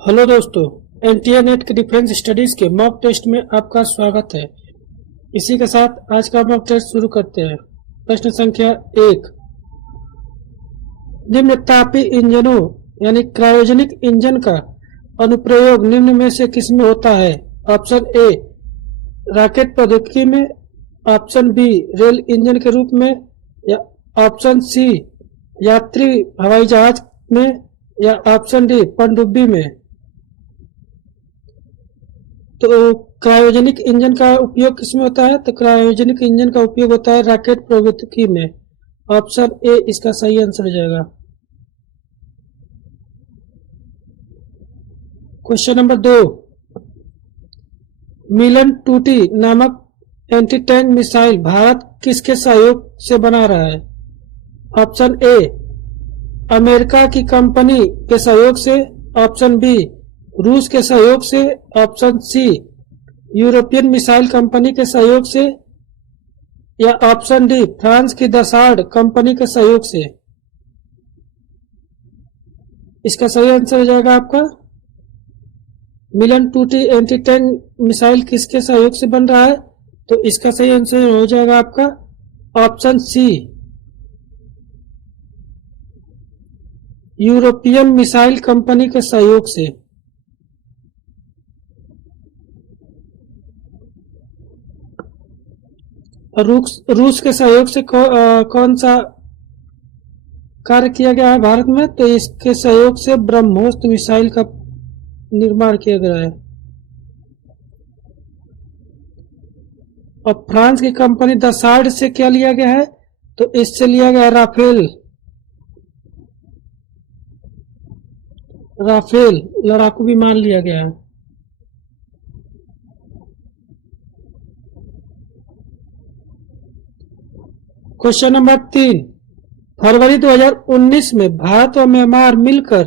Hello दोस्तों, NTA net के defence studies के मॉक टेस्ट में आपका स्वागत है। इसी के साथ आज का मॉक टेस्ट शुरू करते हैं। प्रश्न संख्या 1, निम्न तापीय इंजनों यानी क्रायोजेनिक इंजन का अनुप्रयोग निम्न में से किसमें होता है? ऑप्शन ए रॉकेट प्रौद्योगिकी में, ऑप्शन बी रेल इंजन के रूप में, या ऑप्शन सी यात्री हवाई जहाज में, या ऑप्शन डी पनडुब्बी में। तो क्रायोजेनिक इंजन का उपयोग किसमें होता है? तो क्रायोजेनिक इंजन का उपयोग होता है रॉकेट प्रौद्योगिकी में। ऑप्शन ए इसका सही आंसर हो जाएगा। क्वेश्चन नंबर 2, मिलन 2T नामक एंटी टैंक मिसाइल भारत किसके सहयोग से बना रहा है? ऑप्शन ए अमेरिका की कंपनी के सहयोग से, ऑप्शन बी रूस के सहयोग से, option C European missile company के सहयोग से, या ऑप्शन डी फ्रांस की दसाल्ट कंपनी के सहयोग से। इसका सही आंसर हो जाएगा आपका मिलन 2T एंटी टैंक मिसाइल किसके सहयोग से बन रहा है? तो इसका सही आंसर हो जाएगा आपका option C European missile company के सहयोग से। रूस के सहयोग से कौन सा कार्य किया गया है भारत में? तो इसके सहयोग से ब्रह्मोस मिसाइल का निर्माण किया गया है। और फ्रांस की कंपनी दसाल्ट से क्या लिया गया है? तो इससे लिया गया है राफेल लड़ाकू विमान लिया गया है। क्वेश्चन नंबर 3, फरवरी 2019 में भारत और म्यांमार मिलकर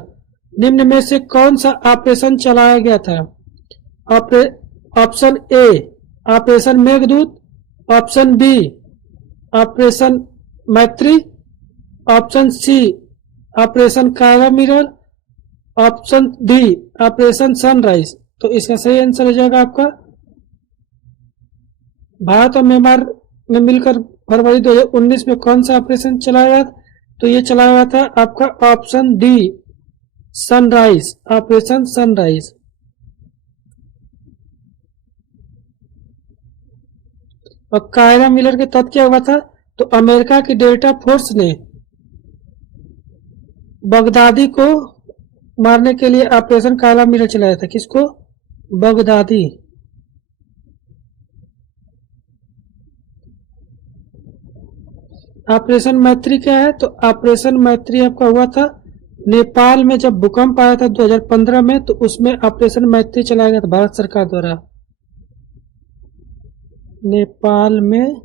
निम्न में से कौन सा ऑपरेशन चलाया गया था? Option A operation Meghdoot, option B operation Maitri, option C operation कायरा mirror, option D operation sunrise. तो इसका सही आंसर हो जाएगा आपका भारत और म्यांमार में मिलकर फरवरी 2019 में कौन सा ऑपरेशन चलाया गया? तो ये चलाया गया था आपका option D sunrise, operation sunrise. और कायरा मिलर के तहत क्या हुआ था? तो अमेरिका की डेल्टा फोर्स ने बगदादी को मारने के लिए ऑपरेशन कायरा मिलर चलाया था। किसको? बगदादी। ऑपरेशन मैत्री क्या है? तो ऑपरेशन मैत्री आपका हुआ था नेपाल में जब भूकंप आया था 2015 में, तो उसमें ऑपरेशन मैत्री चलाया गया था भारत सरकार द्वारा नेपाल में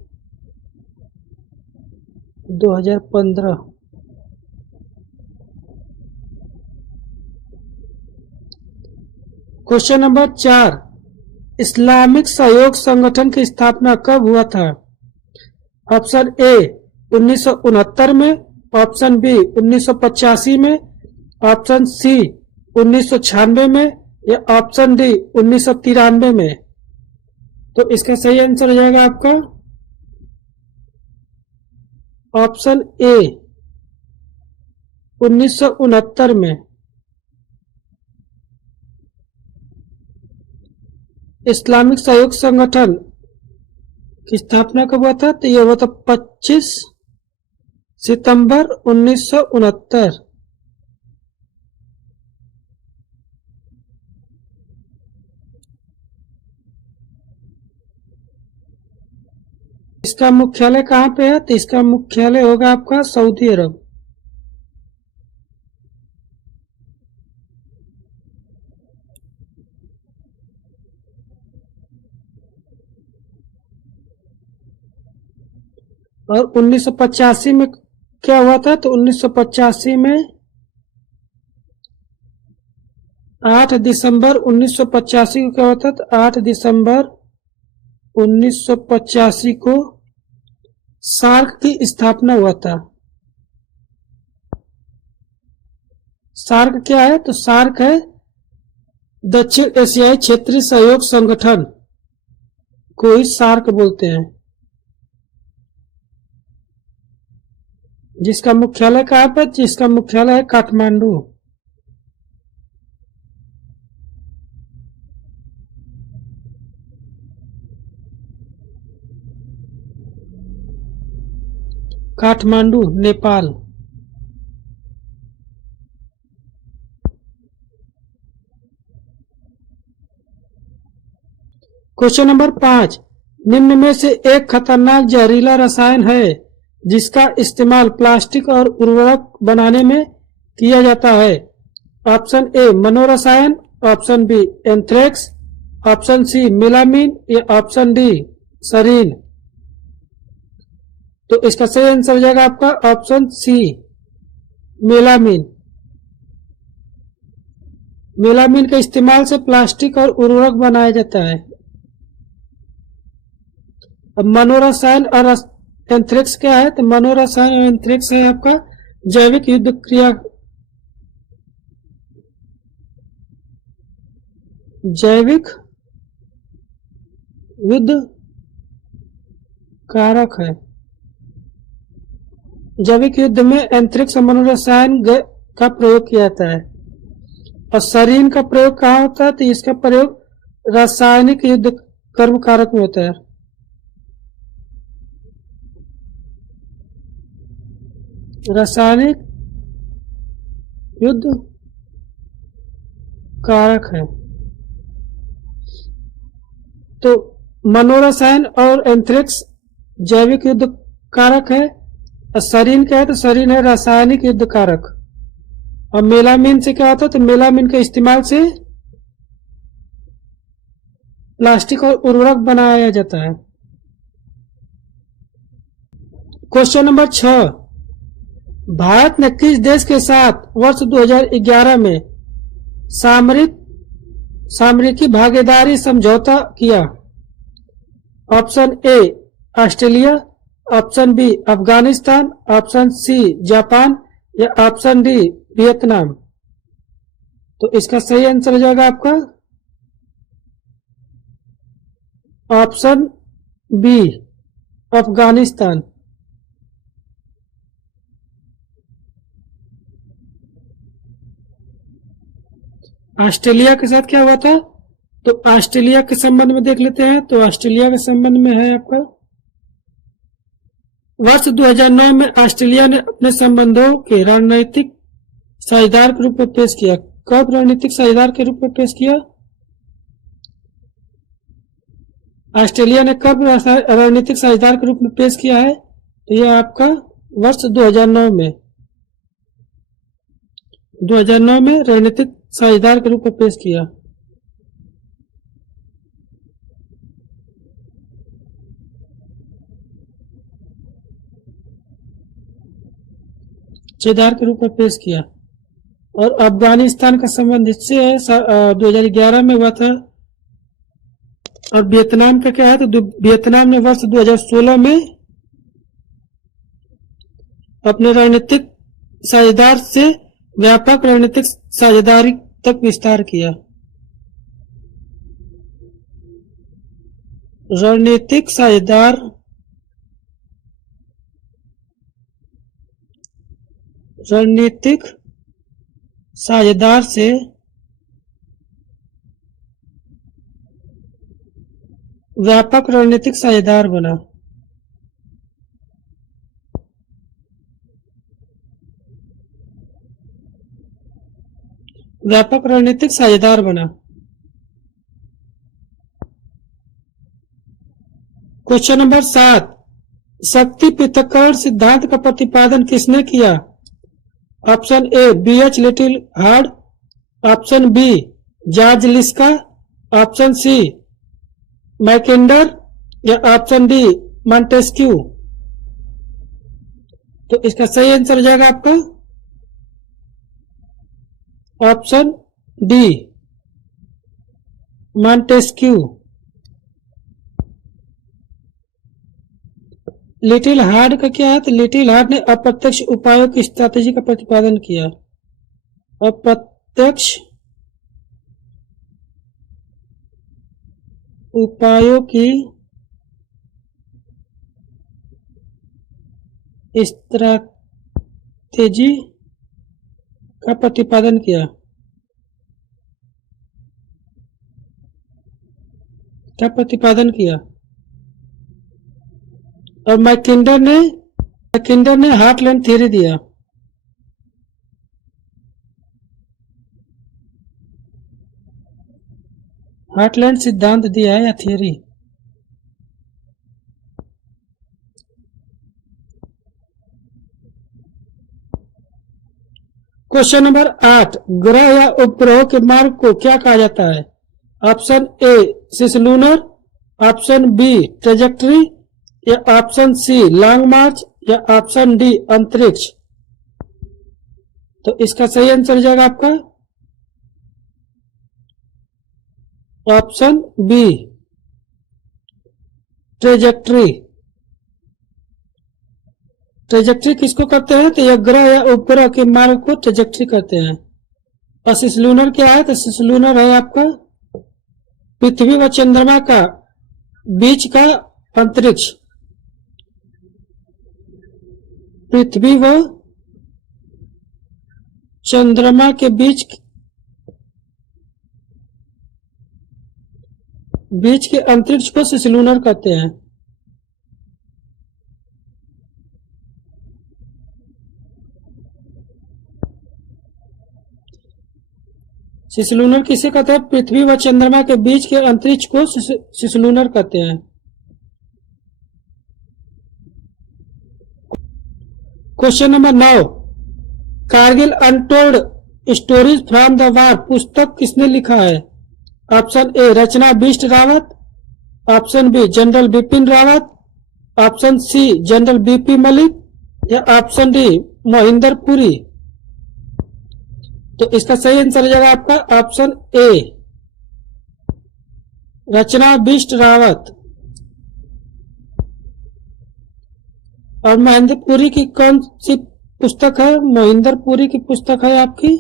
2015। क्वेश्चन नंबर 4, इस्लामिक सहयोग संगठन की स्थापना कब हुआ था? ऑप्शन ए 1969 में, ऑप्शन बी 1985 में, ऑप्शन सी 1996 में, या ऑप्शन डी 1993 में। तो इसका सही आंसर हो जाएगा आपका ऑप्शन ए 1969 में। इस्लामिक सहयोग संगठन की स्थापना कब हुआ था? तो यह हुआ था 25 सितंबर 1969। इसका मुख्यालय कहाँ पे है? तो इसका मुख्यालय होगा आपका सऊदी अरब। और 1985 में क्या हुआ था? तो 1985 में 8 दिसंबर 1985 को क्या होता? तो 8 दिसंबर 1985 को सार्क की स्थापना हुआ था? सार्क क्या है? तो सार्क है दक्षिण एशियाई क्षेत्रीय सहयोग संगठन को ही सार्क बोलते हैं, जिसका मुख्यालय कहाँ पर? जिसका मुख्यालय है काठमांडू। काठमांडू, नेपाल। क्वेश्चन नंबर 5, निम्न में से एक खतरनाक जहरीला रसायन है जिसका इस्तेमाल प्लास्टिक और उर्वरक बनाने में किया जाता है? ऑप्शन ए मनोरसायन, option B anthrax, option C melamine या ऑप्शन डी सरीन। तो इसका सही आंसर हो जाएगा आपका ऑप्शन सी मेलामीन। मेलामीन के इस्तेमाल से प्लास्टिक और उर्वरक बनाया जाता है। अब मनोरसायन और एंथ्रेक्स क्या है? तो मनोरसायन और एंथ्रेक्स है आपका जैविक युद्ध क्रिया, जैविक युद्ध कारक है। जैविक युद्ध में एंथ्रेक्स और मनोरसायन का प्रयोग किया जाता है। और सरीन का प्रयोग कहाँ होता है? तो इसका प्रयोग रासायनिक युद्ध कर्म कारक में होता है। रासायनिक युद्ध कारक है। तो मनोरसायन और एंथ्रेक्स जैविक युद्ध कारक है, और सरीन क्या है? तो सरीन है रासायनिक युद्ध कारक। और मेलामीन से क्या होता है? तो मेलामीन के इस्तेमाल से प्लास्टिक और उर्वरक बनाया जाता है। क्वेश्चन नंबर 6, भारत ने किस देश के साथ वर्ष 2011 में सामरिकी भागीदारी समझौता किया? Option A Australia, option B Afghanistan, option C Japan या ऑप्शन डी वियतनाम। तो इसका सही आंसर हो जाएगा आपका ऑप्शन बी अफगानिस्तान। ऑस्ट्रेलिया के साथ क्या हुआ था? तो ऑस्ट्रेलिया के संबंध में देख लेते हैं। तो ऑस्ट्रेलिया के संबंध में है आपका वर्ष 2009 में ऑस्ट्रेलिया ने अपने संबंधों के रणनीतिक साझेदार के रूप में पेश किया। कब रणनीतिक साझेदार के रूप में पेश किया? ऑस्ट्रेलिया ने कब रणनीतिक साझेदार के रूप में पेश किया है? तो यह आपका वर्ष 2009 में 2009 में रणनीतिक साझेदार के रूप में पेश किया। साझेदार के रूप में पेश किया। और अफगानिस्तान का संबंध इससे है 2011 में हुआ था। और वियतनाम का क्या है? तो वियतनाम ने वर्ष 2016 में अपने रणनीतिक साझेदार से व्यापक रणनीतिक साझेदारी तक विस्तार किया। रणनीतिक साझेदार से व्यापक रणनीतिक साझेदार बना। व्यापक रणनीतिक साझेदार बना। क्वेश्चन नंबर 7, शक्ति पृथक्करण सिद्धांत का प्रतिपादन किसने किया? Option A BH Liddell Hart, option B George Liska, option C Mackinder या ऑप्शन डी मॉन्टेस्क्यू। तो इसका सही आंसर हो जाएगा आपका option D Montesquieu. Little heart का क्या है? तो लिटिल हार्ट ने अप्रत्यक्ष उपायों की स्ट्रैटेजी का प्रतिपादन किया। अप्रत्यक्ष उपायों की स्ट्रैटेजी का प्रतिपादन किया। क्या प्रतिपादन किया? और मैकिंडर ने हार्टलैंड थ्योरी दिया। हार्टलैंड सिद्धांत दिया है या थियरी? क्वेश्चन नंबर 8, ग्रह या उपग्रहों के मार्ग को क्या कहा जाता है? Option A cislunar, option B trajectory, या ऑप्शन सी लॉन्ग मार्च, या ऑप्शन डी अंतरिक्ष। तो इसका सही आंसर जाएगा आपका ऑप्शन बी ट्रेजेक्टरी। ट्रेजेक्टरी किसको करते हैं? तो यह ग्रह या उपग्रह के मार्ग को ट्रेजेक्टरी करते हैं। और सिसलूनर क्या है? तो सिसलूनर है आपका पृथ्वी व चंद्रमा का बीच का अंतरिक्ष। पृथ्वी व चंद्रमा के बीच के अंतरिक्ष को सिसलूनर कहते हैं। सिसलूनर किसे कहते हैं? पृथ्वी व चंद्रमा के बीच के अंतरिक्ष को सिसलूनर कहते हैं। Question number 9, Kargil untold stories from the war पुस्तक किसने लिखा है? Option A Rachna Bisht Rawat, option B general Bipin Rawat, option C general BP Malik, या ऑप्शन डी मोहिंदर पुरी। तो इसका सही आंसर हो जाएगा आपका ऑप्शन ए रचना बिष्ट रावत। और मोहिंदर पुरी की कौन सी पुस्तक है? मोहिंदर पुरी की पुस्तक है आपकी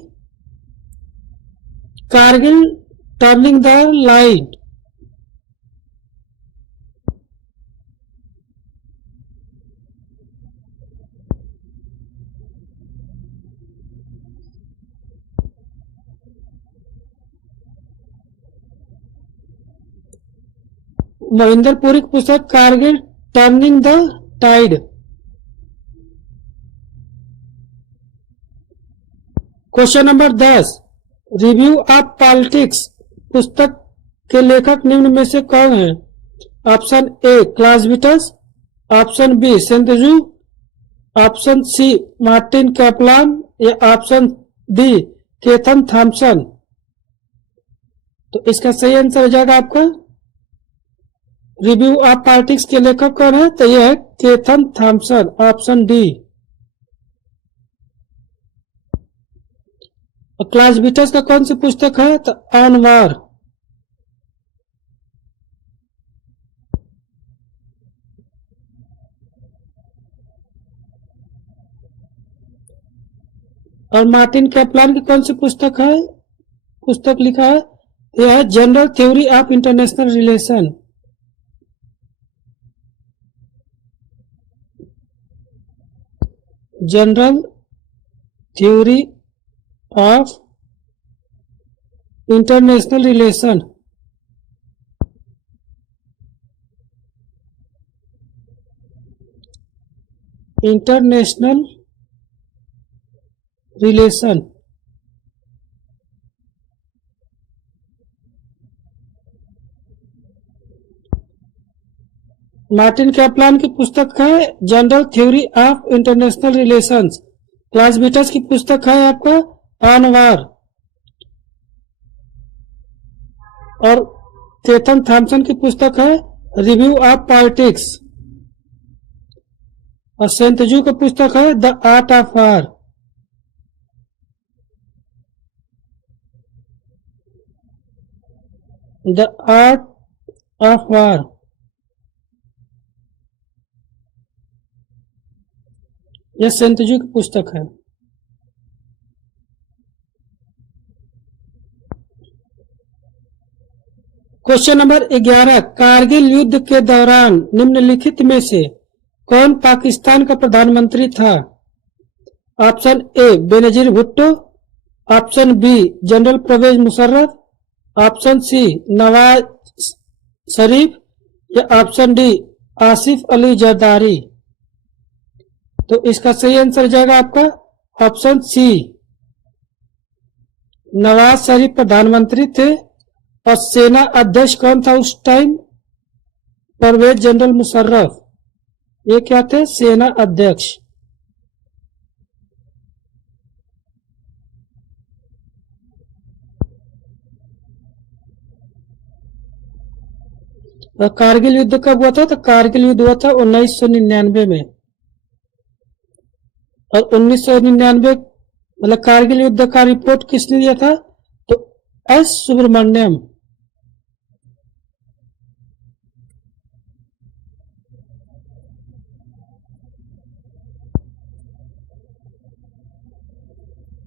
Kargil turning the line. Mohinder Puri की पुस्तक Kargil turning the tide. Question number 10, review of politics पुस्तक के लेखक निम्न में से कौन है? Option A Clausewitz, option B Sun Tzu, option C Martin Kaplan, या ऑप्शन डी केथन थॉम्सन। तो इसका सही आंसर हो जाएगा आपका रिव्यू ऑफ पॉलिटिक्स के लेखक कौन है? तो यह है केथन थॉम्सन, ऑप्शन डी। और क्लासविटस का कौन सी पुस्तक है? तो ऑन वार। और मार्टिन कैपलान की कौन सी पुस्तक लिखा है? यह है general theory of international relation. General theory of international relation. International relation. Martin Kaplan की पुस्तक है general theory of international relations. Clausewitz की पुस्तक है आपका ऑन वार। और केथन थॉम्सन की पुस्तक है रिव्यू ऑफ पॉलिटिक्स। और सेंतजू की पुस्तक है the art of war. The art of war. यह सेंतजू की पुस्तक है। क्वेश्चन नंबर 11, कारगिल युद्ध के दौरान निम्नलिखित में से कौन पाकिस्तान का प्रधानमंत्री था? Option A Benazir Bhutto, option B general Pervez Musharraf, option C Nawaz Sharif या ऑप्शन डी आसिफ अली जरदारी। तो इसका सही आंसर जाएगा आपका ऑप्शन सी, नवाज शरीफ प्रधानमंत्री थे और सेना अध्यक्ष कौन था उस टाइम? परवेज जनरल मुशर्रफ। ये क्या थे? सेना अध्यक्ष। कारगिल युद्ध कब हुआ था? तो कारगिल युद्ध हुआ था 1999 में। और 1999 मतलब कारगिल युद्ध का रिपोर्ट किसने दिया था? तो S Subramanyam.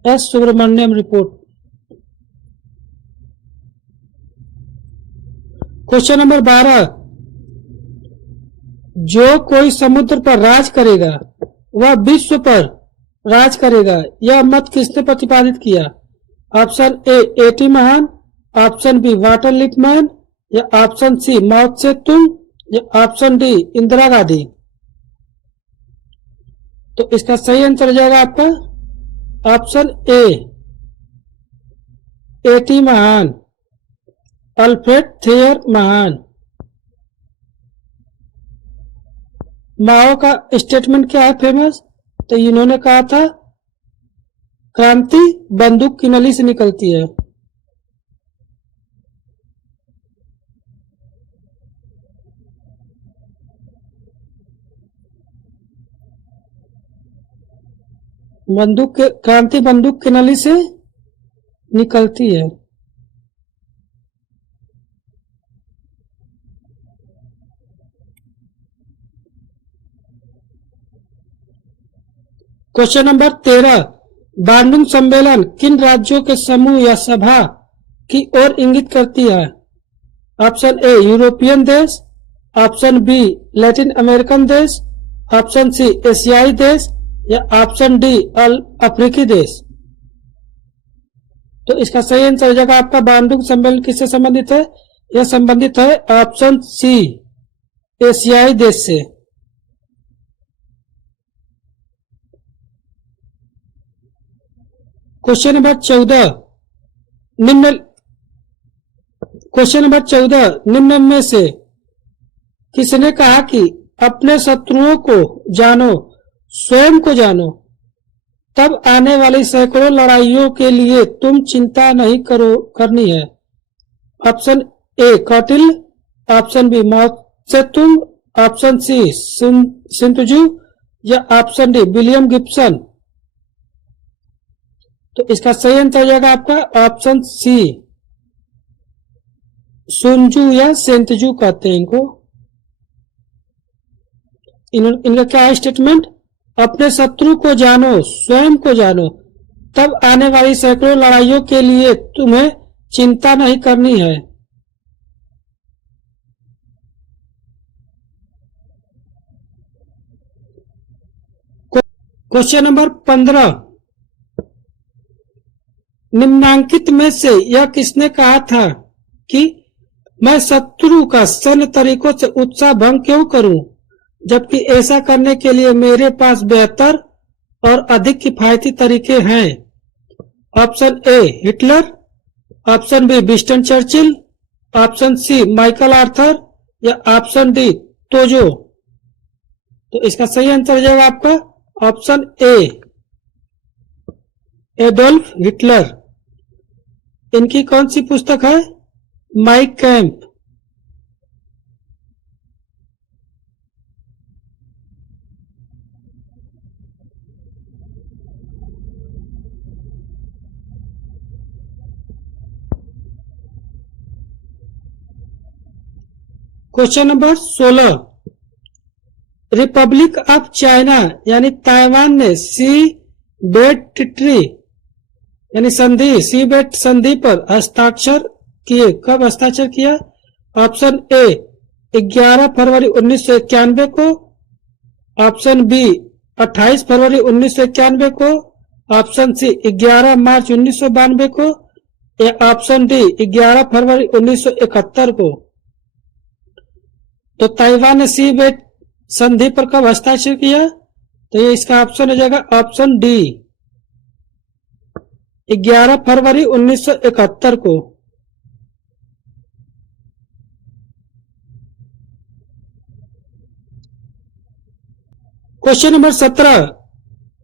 S Subramanyam report. Question number 12, जो कोई समुद्र पर राज करेगा वह विश्व पर राज करेगा, यह मत किसने प्रतिपादित किया? ऑप्शन ए एटी महान, ऑप्शन बी वाटर लिपमैन या ऑप्शन सी माओ त्से तुंग या ऑप्शन डी इंदिरा गांधी। तो इसका सही आंसर हो जाएगा आपका ऑप्शन ए एटी महान, अल्फ्रेड थेयर महान। माओ का स्टेटमेंट क्या है फेमस? तो इन्होंने कहा था क्रांति बंदूक की नली से निकलती है। क्रांति बंदूक की नली से निकलती है। क्वेश्चन नंबर 13, बांडुंग सम्मेलन किन राज्यों के समूह या सभा की ओर इंगित करती है? ऑप्शन ए यूरोपियन देश, ऑप्शन बी लैटिन अमेरिकन देश, ऑप्शन सी एशियाई देश या ऑप्शन डी अफ्रीकी देश। तो इसका सही आंसर हो जाएगा आपका बांडुंग सम्मेलन किससे संबंधित है? यह संबंधित है ऑप्शन सी एशियाई देश से। क्वेश्चन नंबर 14, निम्न में से किसने कहा कि अपने शत्रुओं को जानो, स्वयं को जानो, तब आने वाली सैकड़ों लड़ाइयों के लिए तुम चिंता नहीं करनी है? Option A Kautilya, option B Mao Tse Tung, option C सिंतजू या ऑप्शन डी विलियम गिब्सन। तो इसका सही आंसर हो जाएगा आपका ऑप्शन सी सुनजू या सेंतजू कहते हैं इनको। इनका क्या है स्टेटमेंट? अपने शत्रु को जानो, स्वयं को जानो, तब आने वाली सैकड़ों लड़ाइयों के लिए तुम्हें चिंता नहीं करनी है। क्वेश्चन नंबर 15, निम्नांकित में से यह किसने कहा था कि मैं शत्रु का सैन्य तरीकों से उत्साह भंग क्यों करूं, जबकि ऐसा करने के लिए मेरे पास बेहतर और अधिक किफायती तरीके हैं? Option A Hitler, option B Winston Churchill, option C Michael Arthur या ऑप्शन डी तोजो। तो इसका सही आंसर हो जाएगा आपका ऑप्शन ए एडोल्फ हिटलर। इनकी कौन सी पुस्तक है? Mike Camp. Question number 16, Republic of China यानी ताइवान ने सी बेट ट्री यानी सीबेट संधि पर हस्ताक्षर किए। कब हस्ताक्षर किया? ऑप्शन ए 11 फरवरी 1991 को, ऑप्शन बी 28 फरवरी 1991 को, ऑप्शन सी 11 मार्च 1992 को, या ऑप्शन डी 11 फरवरी 1971 को। तो ताइवान ने सीबेट संधि पर कब हस्ताक्षर किया? तो ये इसका ऑप्शन हो जाएगा ऑप्शन डी 11 फरवरी 1971 को। क्वेश्चन नंबर 17,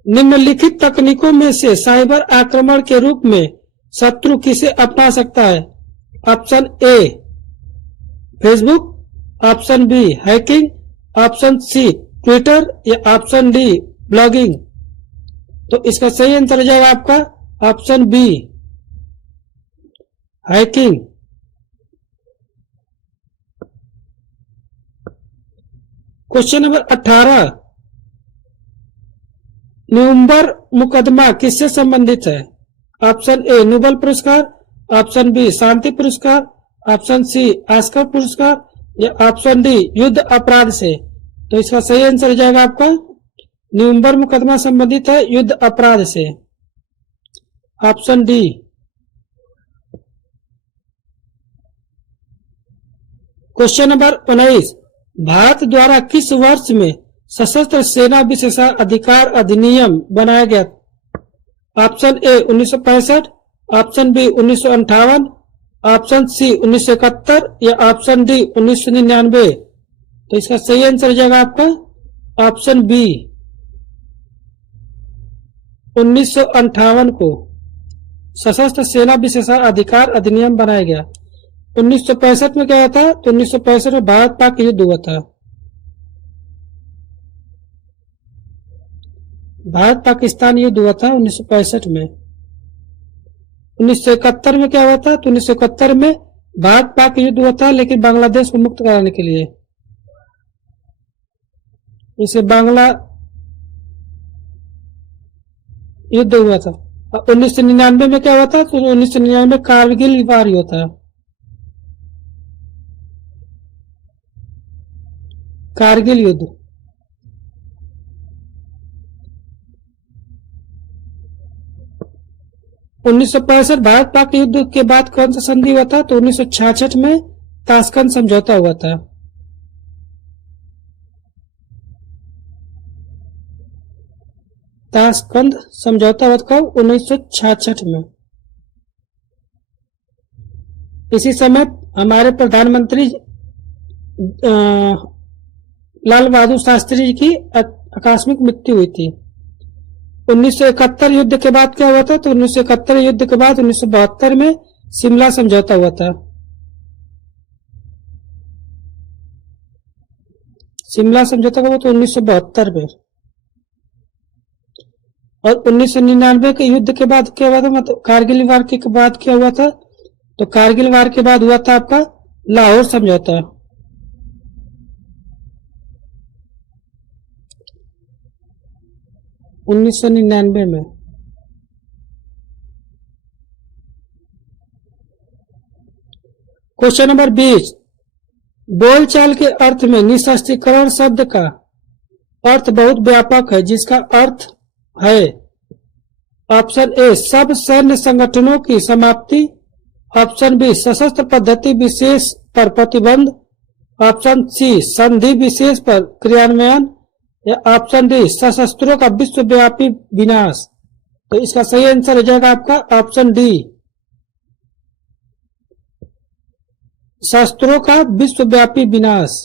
निम्नलिखित तकनीकों में से साइबर आक्रमण के रूप में शत्रु किसे अपना सकता है? Option A Facebook, option B hacking, option C Twitter, या ऑप्शन डी ब्लॉगिंग। तो इसका सही आंसर हो जाएगा आपका option B hacking. Question number 18, Nuremberg मुकदमा किससे संबंधित है? ऑप्शन ए नोबेल पुरस्कार, ऑप्शन बी शांति पुरस्कार, ऑप्शन सी ऑस्कर पुरस्कार, या ऑप्शन डी युद्ध अपराध से। तो इसका सही आंसर हो जाएगा आपका न्यूरम्बर्ग मुकदमा संबंधित है युद्ध अपराध से, option D. Question number 19, Bharat द्वारा किस वर्ष में सशस्त्र सेना विशेषाधिकार अधिनियम बनाया गया? Option A 1965, option B 1958, option C 1971, या ऑप्शन डी 1999। तो इसका सही आंसर हो जाएगा आपका ऑप्शन बी 1958 को सशस्त्र सेना विशेषाधिकार अधिनियम बनाया गया। 1965 में क्या हुआ था? तो 1965 में भारत पाक युद्ध हुआ था। भारत पाकिस्तान युद्ध हुआ था 1965 में। 1971 में क्या हुआ था? तो 1971 में भारत पाक युद्ध हुआ था, लेकिन बांग्लादेश को मुक्त कराने के लिए। इसे बांग्ला युद्ध हुआ था। 1999 में क्या हुआ था? तो 1999 में कारगिल वार हुआ था, कारगिल युद्ध। उन्नीस भारत पाक युद्ध के बाद कौन सा संधि हुआ था? तो 1966 में ताशकंद समझौता हुआ था। ताशकंद समझौता हुआ था 1966 में। इसी समय हमारे प्रधानमंत्री लाल बहादुर शास्त्री जी की आकस्मिक मृत्यु हुई थी। 1971 युद्ध के बाद क्या हुआ था? तो 1971 युद्ध के बाद 1972 में शिमला समझौता हुआ था। शिमला समझौता हुआ था 1972 में। और 1999 के युद्ध के बाद क्या हुआ था? मतलब कारगिल वार के बाद क्या हुआ था? तो कारगिल वार के बाद हुआ था आपका लाहौर समझौता। उन्नीस सौ 1999 में। क्वेश्चन नंबर 20, बोलचाल के अर्थ में निशस्त्रीकरण शब्द का अर्थ बहुत व्यापक है, जिसका अर्थ है ऑप्शन ए सब सैन्य संगठनों की समाप्ति, ऑप्शन बी सशस्त्र पद्धति विशेष पर प्रतिबंध, ऑप्शन सी संधि विशेष पर क्रियान्वयन, या ऑप्शन डी सशस्त्रों का विश्वव्यापी विनाश। तो इसका सही आंसर हो जाएगा आपका ऑप्शन डी शस्त्रों का विश्वव्यापी विनाश।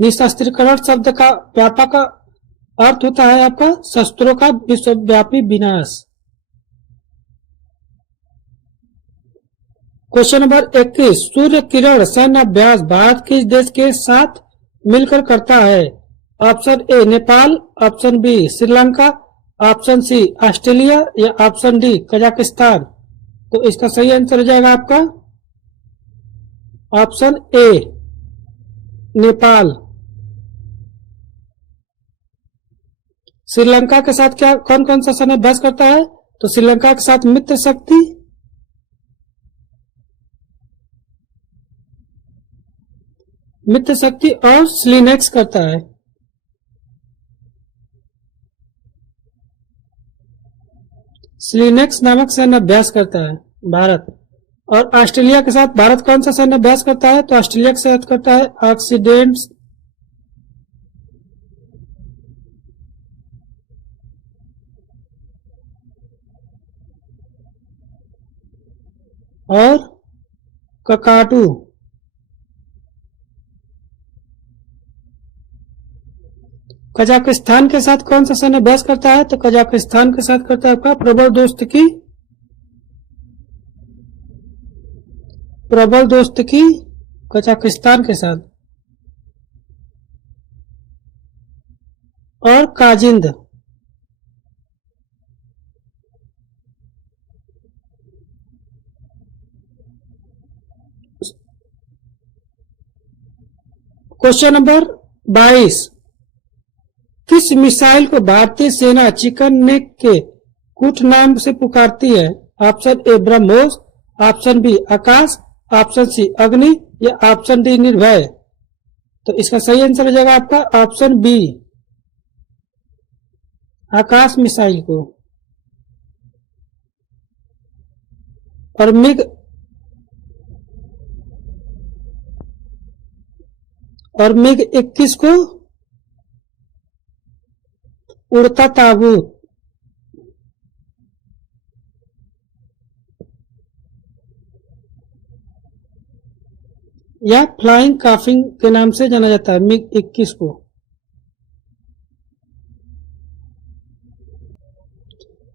निशस्त्रीकरण शब्द का व्यापक अर्थ होता है आपका शस्त्रों का विश्वव्यापी विनाश। क्वेश्चन नंबर 21, सूर्य किरण सैन्य अभ्यास भारत किस देश के साथ मिलकर करता है? Option A Nepal, option B Sri Lanka, option C Australia, या ऑप्शन डी कजाकिस्तान। तो इसका सही आंसर हो जाएगा आपका ऑप्शन ए नेपाल। श्रीलंका के साथ क्या कौन कौन सा सैन्य अभ्यास करता है? तो श्रीलंका के साथ मित्र शक्ति, और स्लिनेक्स करता है। स्लिनेक्स नामक सैन्य अभ्यास करता है भारत। और ऑस्ट्रेलिया के साथ भारत कौन सा सैन्य अभ्यास करता है? तो ऑस्ट्रेलिया के साथ करता है ऑक्सीडेंट्स और ककाटू। कजाकिस्तान के साथ कौन सा सैन्य अभ्यास करता है? तो कजाकिस्तान के साथ करता है आपका प्रबल दोस्ती कजाकिस्तान के साथ। और काजिंद। क्वेश्चन नंबर 22, किस मिसाइल को भारतीय सेना चिकन नेक के कूट नाम से पुकारती है? Option A BrahMos, option B Akash, option C Agni या ऑप्शन डी निर्भय। तो इसका सही आंसर हो जाएगा आपका ऑप्शन बी, आकाश मिसाइल को। और मिग 21 को उड़ता ताबूत। या फ्लाइंग काफिंग के नाम से जाना जाता है मिग 21 को।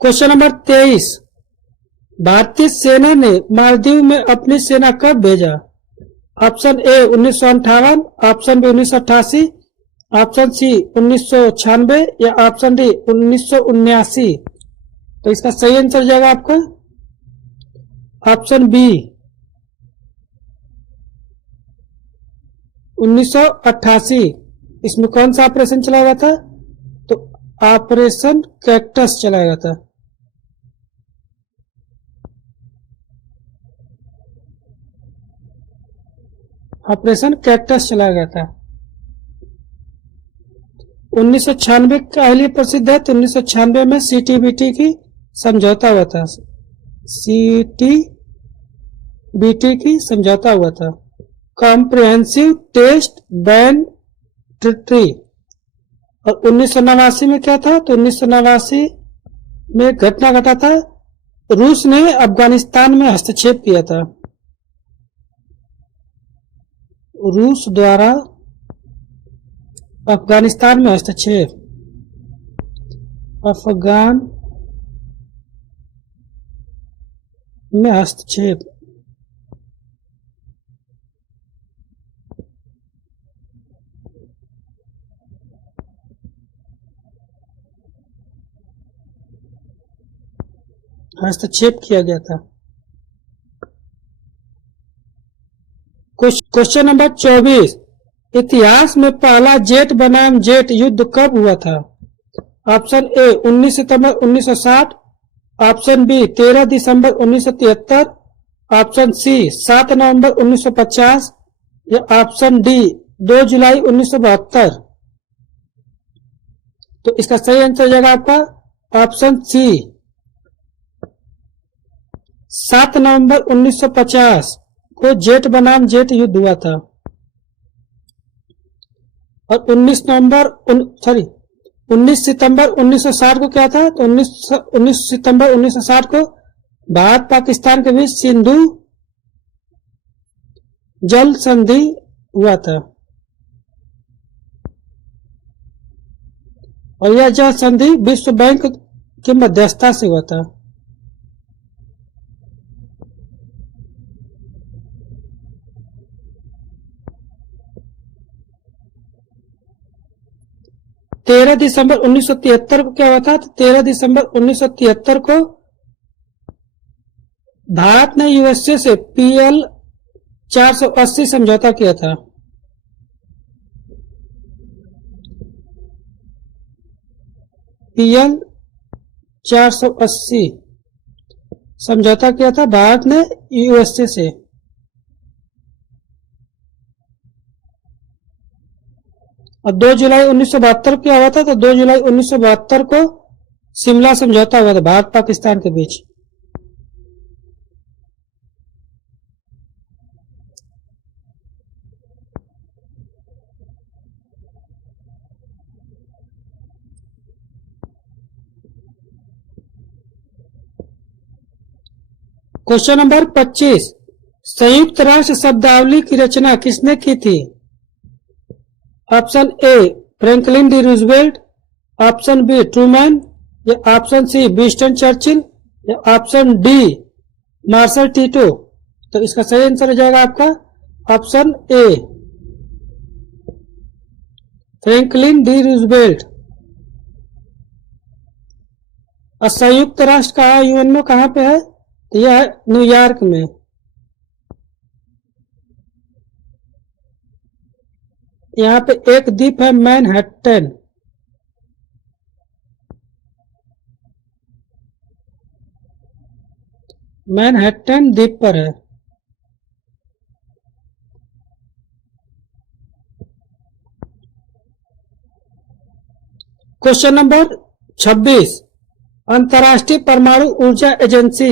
क्वेश्चन नंबर 23, भारतीय सेना ने मालदीव में अपनी सेना कब भेजा? Option A 1958, option B 1988, option C 1996 या ऑप्शन डी 1979। तो इसका सही आंसर जाएगा आपका ऑप्शन बी 1988। इसमें कौन सा ऑपरेशन चलाया गया था? तो ऑपरेशन कैक्टस चलाया गया था। ऑपरेशन कैक्टस चलाया गया था। 1996 का लिए प्रसिद्ध है। तो 1996 में सीटीबीटी की समझौता हुआ था। सीटीबीटी की समझौता हुआ था, कॉम्प्रिहेंसिव टेस्ट बैन ट्रीटी। और 1989 में क्या था? तो 1989 में घटना घटा था, रूस ने अफगानिस्तान में हस्तक्षेप किया था। रूस द्वारा अफगानिस्तान में हस्तक्षेप, अफगान में हस्तक्षेप। हस्तक्षेप किया गया था। क्वेश्चन नंबर 24, इतिहास में पहला जेट बनाम जेट युद्ध कब हुआ था? ऑप्शन ए 19 सितंबर 1960, ऑप्शन बी 13 दिसंबर 1973, ऑप्शन सी 7 नवंबर 1950 या ऑप्शन डी 2 जुलाई 1972। तो इसका सही आंसर हो जाएगा आपका ऑप्शन सी 7 नवंबर 1950 को जेट बनाम जेट युद्ध हुआ था। और 19 सितंबर 1960 को क्या था? तो 19 सितंबर 1960 को भारत पाकिस्तान के बीच सिंधु जल संधि हुआ था। और यह जल संधि विश्व बैंक की मध्यस्थता से हुआ था। तेरह दिसंबर 1973 को क्या हुआ था? तो 13 दिसंबर 1973 को भारत ने यूएसए से PL 480 समझौता किया था। PL 480 समझौता किया था भारत ने USA से। और 2 जुलाई 1972 क्या हुआ था? तो 2 जुलाई 1972 को शिमला समझौता हुआ था भारत पाकिस्तान के बीच। क्वेश्चन नंबर 25, संयुक्त राष्ट्र शब्दावली की रचना किसने की थी? Option A Franklin D Roosevelt, option B Truman, या ऑप्शन सी विंस्टन चर्चिल, या ऑप्शन डी मार्शल टीटो। तो इसका सही आंसर हो जाएगा आपका option A Franklin D Roosevelt. और संयुक्त राष्ट्र का यूएनओ कहाँ पे है? तो यह है न्यूयॉर्क में। यहाँ पे एक द्वीप है मैनहट्टन। मैनहट्टन द्वीप पर है। क्वेश्चन नंबर 26, अंतर्राष्ट्रीय परमाणु ऊर्जा एजेंसी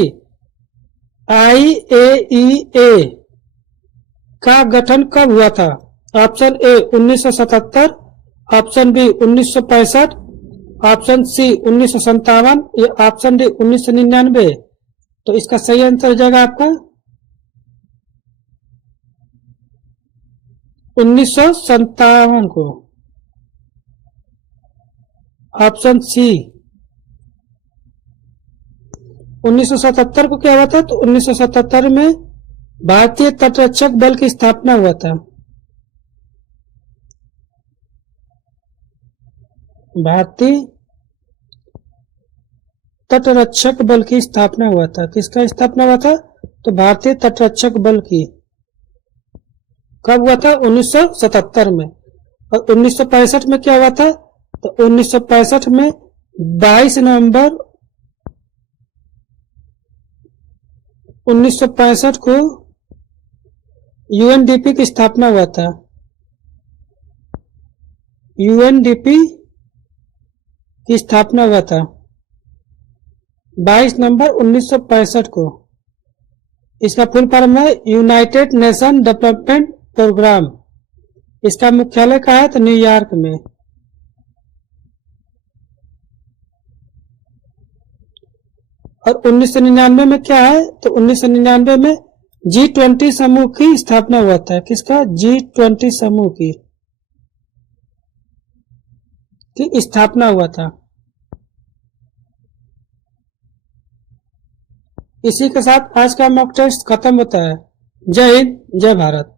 IAEA का गठन कब हुआ था? Option A 1977, option B 1965, option C 1957, या ऑप्शन डी 1999। तो इसका सही आंसर हो जाएगा आपका 1957 को, ऑप्शन सी। 1977 को क्या हुआ था? तो 1977 में भारतीय तटरक्षक बल की स्थापना हुआ था। भारतीय तटरक्षक बल की स्थापना हुआ था। किसका स्थापना हुआ था? तो भारतीय तटरक्षक बल की। कब हुआ था? 1977 में। और 1965 में क्या हुआ था? तो 1965 में 22 नवंबर 1965 को UNDP की स्थापना हुआ था। UNDP की स्थापना हुआ था 22 नवंबर 1965 को। इसका फुल फॉर्म है यूनाइटेड नेशन डेवलपमेंट प्रोग्राम। इसका मुख्यालय कहाँ है? तो न्यूयॉर्क में। और 1999 में क्या है? तो 1999 में G20 समूह की स्थापना हुआ था। किसका? G20 समूह की स्थापना हुआ था। इसी के साथ आज का मॉक टेस्ट खत्म होता है। जय हिंद, जय भारत।